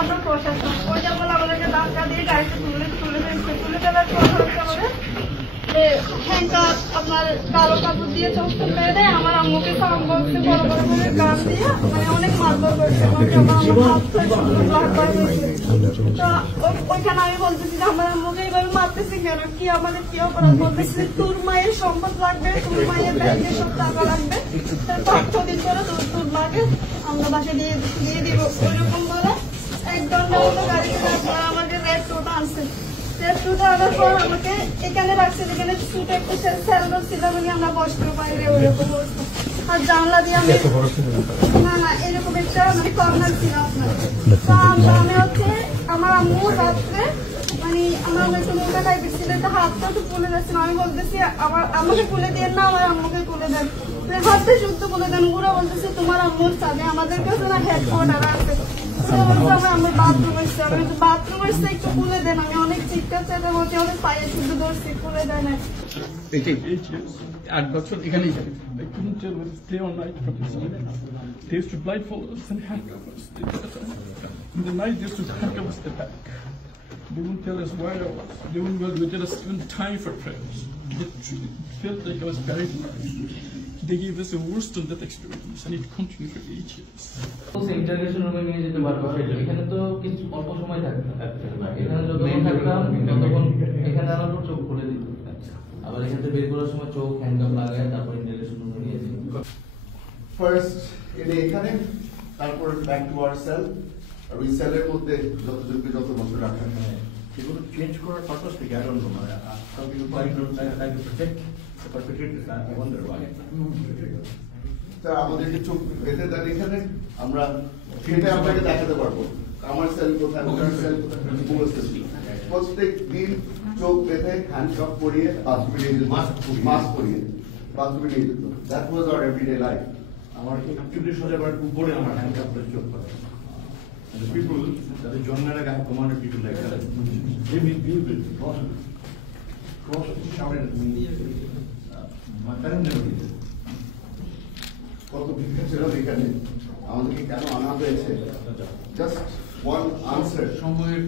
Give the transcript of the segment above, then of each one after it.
আমরা প্রশাসন ওই যেমন আমাদেরকে ধাক্কা দিয়ে গাড়িতে তুলে দেওয়ার পর হচ্ছে আমাদের হ্যান্ডকাপ আপনার কালো কাপড় দিয়ে চোখ মেরে দেয়। আমার আম্মুকে সাউন্ড বক্সে বড় বড় করে গান দিয়ে মানে অনেক মারধর করছে। ওইখানে আমি বলতেছি যে আমার আম্মুকে এইভাবে মারতেছি কেন, কি আমাদের কি অপরাধ? বলতেছি তোর মায়ের সম্পদ লাগবে, তোর মায়ের ব্যাংকে সব টাকা লাগবে, 5 দিন করে তোর মাকে আমরা বাসা দিয়ে দিব। ওইরকম বলে 1 ঘন্টা মতো গাড়িতে আমাকে রেড টোটা আনছে। আনার পর আমাকে এখানে রাখছে, যেখানে সুটে একটু স্যালডল ছিল বলে আমরা বসতে পারি ওইরকম অবস্থা। আর জানলা দিয়ে আমি না এরকম একটা মানে কর্নার ছিল আপনার। তো আমি হচ্ছে আমার আম্মু রাত্রে মানে আমার আম্মু একটু মোটা টাইপের ছিল, একটা হাতটা একটু তুলে যাচ্ছিল। আমি বলতেছি আমার আম্মুকে তুলে দেন না, আমার আম্মুকে তুলে দেন, হাতটা শুদ্ধ তুলে দেন। ওরা বলতেছে তোমার আম্মুর সাথে আমাদের কাছে না হেডকোয়ার্টার আছে। আমার বাথরুম এসছে, আমি বাথরুম এসছে একটু খুলে দেন। আমি অনেক চিৎকার চেঁচা বলছি, অনেক পায়ে শুধু ধরছি, খুলে দেয় না। 8 বছর এখানেই থাকে। They couldn't deal with day or night from inside. They used to blindfold us and handcuff us. In the night, they used to handcuff us the back. They wouldn't tell us where I was. They wouldn't let us even time for prayers. It felt like I was buried alive. They gave us a worse than that experience, and it continued for 8 years. Interrogation রুমে নিয়ে যেতে পারবো, এখানে তো কিছু অল্প সময় থাকতে এখানে যতক্ষণ থাকতাম ততক্ষণ এখানে আমার চোখ খুলে দিত, আবার এখান থেকে বের করার সময় চোখ হ্যান্ডকাপ লাগায় তারপর ইন্টারোগেশন রুমে নিয়ে যেত। ফার্স্ট এখানে, তারপর ব্যাক টু আওয়ার সেল। আর ওই সেলের মধ্যে যত বছর রাখা সেগুলো চেঞ্জ করার পারপাস থেকে আই ডোন্ট নো, মানে how do you try to protect the perpetrators? I wonder why. তা আমাদেরকে চোখ বেঁধে দেন এখানে, আমরা সেটা আপনাকে দেখাতে পারবো আমার সেল কোথায়, ওখানে সেল কোথায়, প্রত্যেক দিন চোখ বেঁধে হ্যান্ডকাপ পরিয়ে বাথরুমে নিয়ে যেত, মাস্ক পরিয়ে বাথরুমে নিয়ে যেত। That was our everyday life. আমার 40,000 উপরে আমার হ্যান্ডকাপ করে চোখ করা। And the people that are John Managa have commanded people like that. They will be with cross shouted at me. My parents never did it. কত ভিক্ষা ছিল এখানে, আমাদেরকে কেন আনা হয়েছে? Just one answer. সময়ের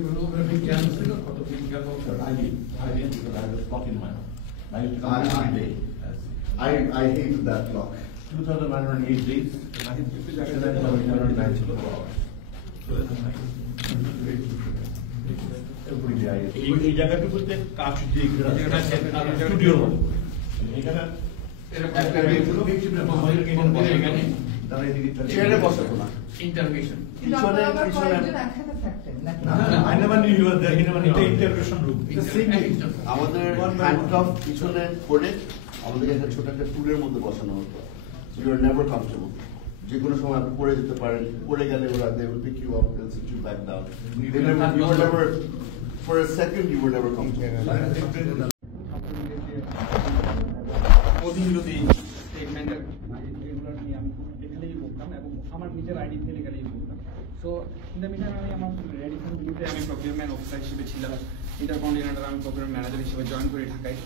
ভিক্ষা ছিল, কত ভিক্ষা করতে I didn't because I was clock in my mouth. I used to come every day. I hate that clock. 2,908 days. I think 59,909 ছিল। এই জায়গাটুকুতে কাজ দিয়ে স্টুডিওর মতো এখানে চেয়ারে বসাবো না, ইন্টারভিউশন আমাদের হ্যান্ডকাফ পিছনে করে আমাদের একটা ছোট একটা টুলের মধ্যে বসানো হতো। ইউ আর নেভার কমফর্টেবল, যে কোনো সময় আপনি পড়ে যেতে পারেন, পড়ে গেলে ওরা they will pick you up and sit you back down. You were never for a second you were never comfortable. মোদিবিরোধী স্টেটমেন্টের এগুলো নিয়ে আমি এখানেই বলতাম এবং আমার নিজের আইডি থেকে এখানেই বলতাম। সো ইন দ্য মিটার আমি আমার রেডিসন গ্রুপে আমি প্রকিউরমেন্ট অফিসার হিসেবে ছিলাম, ইন্টারকন্টিনেন্টাল আমি প্রকিউরমেন্ট ম্যানেজার হিসেবে জয়েন করি ঢাকায়।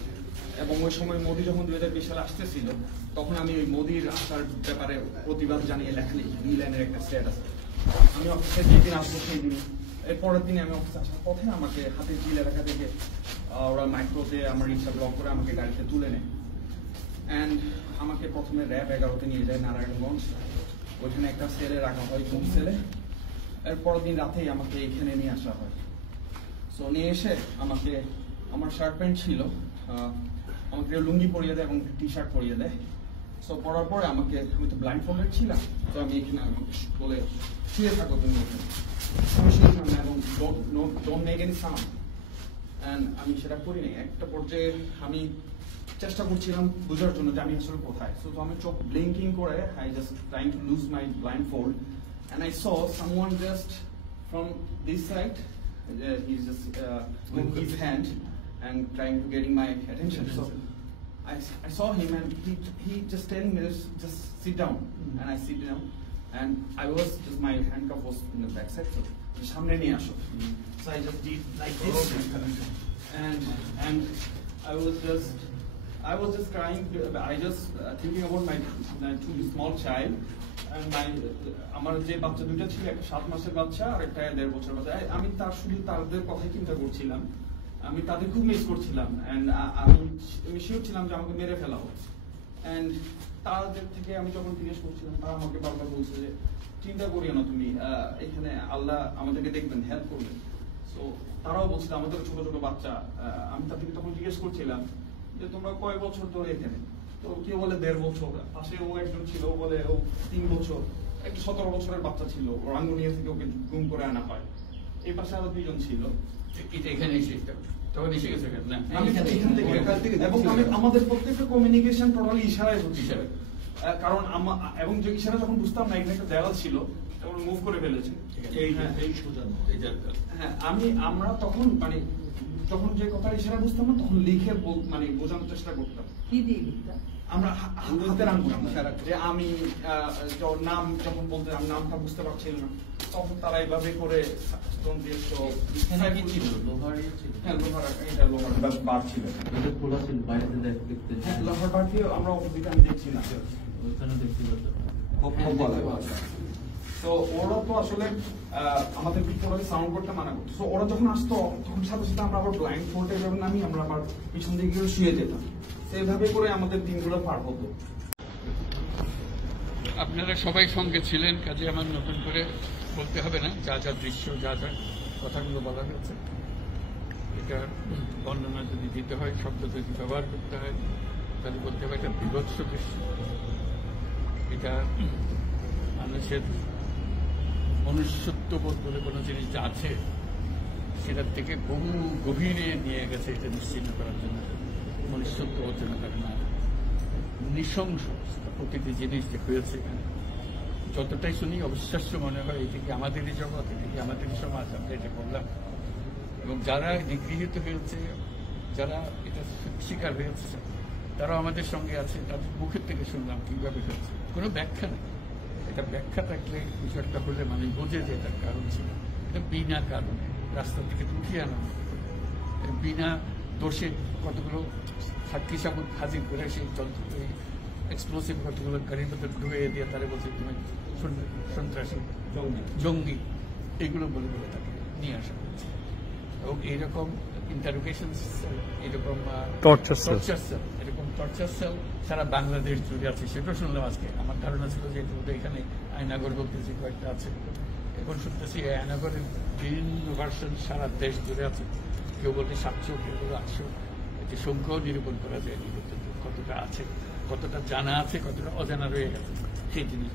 এবং ওই সময় মোদি যখন 2020 সালে আসতেছিল তখন আমি ওই মোদির আসার ব্যাপারে প্রতিবাদ জানিয়ে লেখা লিখি, 2 লাইনের একটা স্ট্যাটাস। আমি অফিসে যেদিন আসবো সেই দিন, এর পরের দিনে আমি অফিসে আসার পথে আমাকে হাতে জিল এলাকা থেকে ওরা মাইক্রোতে আমার রিক্সা ব্লক করে আমাকে গাড়িতে তুলে নেয়। অ্যান্ড আমাকে প্রথমে র্যাব 11-তে নিয়ে যায় নারায়ণগঞ্জ, ওইখানে একটা সেলে রাখা হয়, কোন সেলে। এর পরের দিন রাতেই আমাকে এখানে নিয়ে আসা হয়। সো নিয়ে এসে আমাকে আমার শার্ট প্যান্ট ছিল, আমাকে লুঙ্গি পরিয়ে দেয় এবং টি শার্ট পরিয়ে দেয়। সো পরার পরে আমাকে, আমি তো ব্লাইন্ড ফোল্ডেড ছিলাম, তো আমি এখানে বলে শুয়ে থাকো তুমি এখানে, আমি শুয়েছিলাম না এবং don't make any sound. And আমি সেটা করি নাই। একটা পর্যায়ে আমি চেষ্টা করছিলাম বোঝার জন্য যে আমি আসলে কোথায়। সো আমি চোখ ব্লিঙ্কিং করে I just trying to lose my blind fold and I saw someone just from this side, he's just with his hand and trying to getting my attention. So I saw him and he just telling me just sit down, and I sit down and I was just, my handcuff was in the back side, so samne niye asho. So I just did like this and I was just crying. I just thinking about my 2 small child আমার যে বাচ্চা দুইটা ছিল, একটা 7 মাসের বাচ্চা আর একটা 1.5 বছরের বাচ্চা। আমি শুধু তাদের কথাই চিন্তা করছিলাম, আমি তাদের খুব মিস করছিলাম, এন্ড আমি শিওর ছিলাম যে আমাকে মেরে ফেলা হচ্ছে। এন্ড তাদের থেকে আমি যখন জিজ্ঞেস করছিলাম, তারা আমাকে বারবার বলছে যে চিন্তা করিও না তুমি, এখানে আল্লাহ আমাদেরকে দেখবেন, হেল্প করবেন। সো তারাও বলছিল আমাদের ছোট ছোট বাচ্চা। আমি তাদেরকে তখন জিজ্ঞেস করছিলাম যে তোমরা কয় বছর ধরে এখানে? তো কেউ বলে 1.5 বছর, পাশে ও একজন ছিল, ও বলে ও 3 বছর, একটা 17 বছরের বাচ্চা ছিল, ও রাঙ্গুনিয়া থেকে ওকে গুম করে আনা হয়। এই পাশে আরো 2 জন ছিল। এটা এখানে এসে তখন এসে গেছে না আমি এখান থেকে, এবং আমাদের প্রত্যেকটা কমিউনিকেশন টোটালি ইশারায় হচ্ছে। কারণ এবং যে ইশারা যখন বুঝতাম না এখানে একটা দেওয়াল ছিল, তখন মুভ করে ফেলেছে। হ্যাঁ, আমরা তখন মানে যখন যে কথা ইশারা বুঝতাম না, তখন লিখে মানে বোঝানোর চেষ্টা করতাম। কি দিয়ে লিখতাম? আমরা হাতের আঙ্গুল যে আমি নাম যখন বলতে আমি নামটা বুঝতে পারছিলাম না, তখন তারা এইভাবে করে বার ছিল, খোলা ছিল, বাইরে দেখতে লোহার বার দিয়ে আমরা অপোজিটে আমি দেখছি না, ওইখানে দেখতে পেতাম। তো ওরা তো আসলে আমাদের ভিতরে সাউন্ড করতে মানা করতো। তো ওরা যখন আসতো তখন সাথে সাথে আমরা আবার ব্লাইন্ড ফোল্ডে এভাবে নামি, আমরা আবার পিছন দিকে গিয়ে শুয়ে যেতাম। সেইভাবে করে আমাদের দিনগুলো পার হতো। আপনারা সবাই সঙ্গে ছিলেন, কাজে আমার নতুন করে বলতে হবে না, যা যা দৃশ্য, যা যা কথাগুলো বলা হয়েছে, এটা বর্ণনা যদি দিতে হয়, শব্দ যদি ব্যবহার করতে হয়, তাহলে বলতে হবে এটা বিভৎস দৃশ্য। এটা মানুষের মনুষ্যত্ববোধ বলে কোনো জিনিস যা আছে সেটার থেকে বহু গভীরে নিয়ে গেছে, এটা নিশ্চিন্ন করার জন্য। মনুষ্যত্ব অর্জন করে না, নৃশংস প্রতিটি জিনিস যে হয়েছে এখানে, যতটাই শুনি অবিশ্বাস্য মনে হয়। এটি কি আমাদেরই জগৎ, এটি কি আমাদেরই সমাজ? আমরা এটা করলাম। এবং যারা নিগৃহীত হয়েছে, যারা এটা শিকার হয়েছে, তারাও আমাদের সঙ্গে আছে। তাদের মুখের থেকে শুনলাম কিভাবে হয়েছে, কোনো ব্যাখ্যা নেই। এটা ব্যাখ্যা থাকলে কিছু একটা হলে মানুষ বোঝে যে এটার কারণ ছিল। এটা বিনা কারণে রাস্তা থেকে উঠিয়ে আনা, বিনা দোষে কতগুলো সাক্ষী সাবুত হাজির করে সেই এক্সপ্লোসিভ কতগুলো গাড়ির মধ্যে ঢুকিয়ে দিয়ে তারা বলছে তুমি সন্ত্রাসী, জঙ্গি, এগুলো বলে বলে তাকে নিয়ে আসা হয়েছে। এবং এইরকম ইন্টারোগেশন সেল, এরকম টর্চার সেল, এরকম টর্চার সেল সারা বাংলাদেশ জুড়ে আছে, সেটাও শুনলাম আজকে। আমার ধারণা ছিল যে এখানে আয়নাগর বলতে যে কয়েকটা আছে, এখন শুনতেছি আয়নাগরের বিভিন্ন ভার্সন সারা দেশ জুড়ে আছে। কেউ বলে 700, কেউ বলে 800। এটি সংখ্যাও নিরূপণ করা যায়নি পর্যন্ত, কতটা আছে, কতটা জানা আছে, কতটা অজানা রয়ে গেছে সেই জিনিস।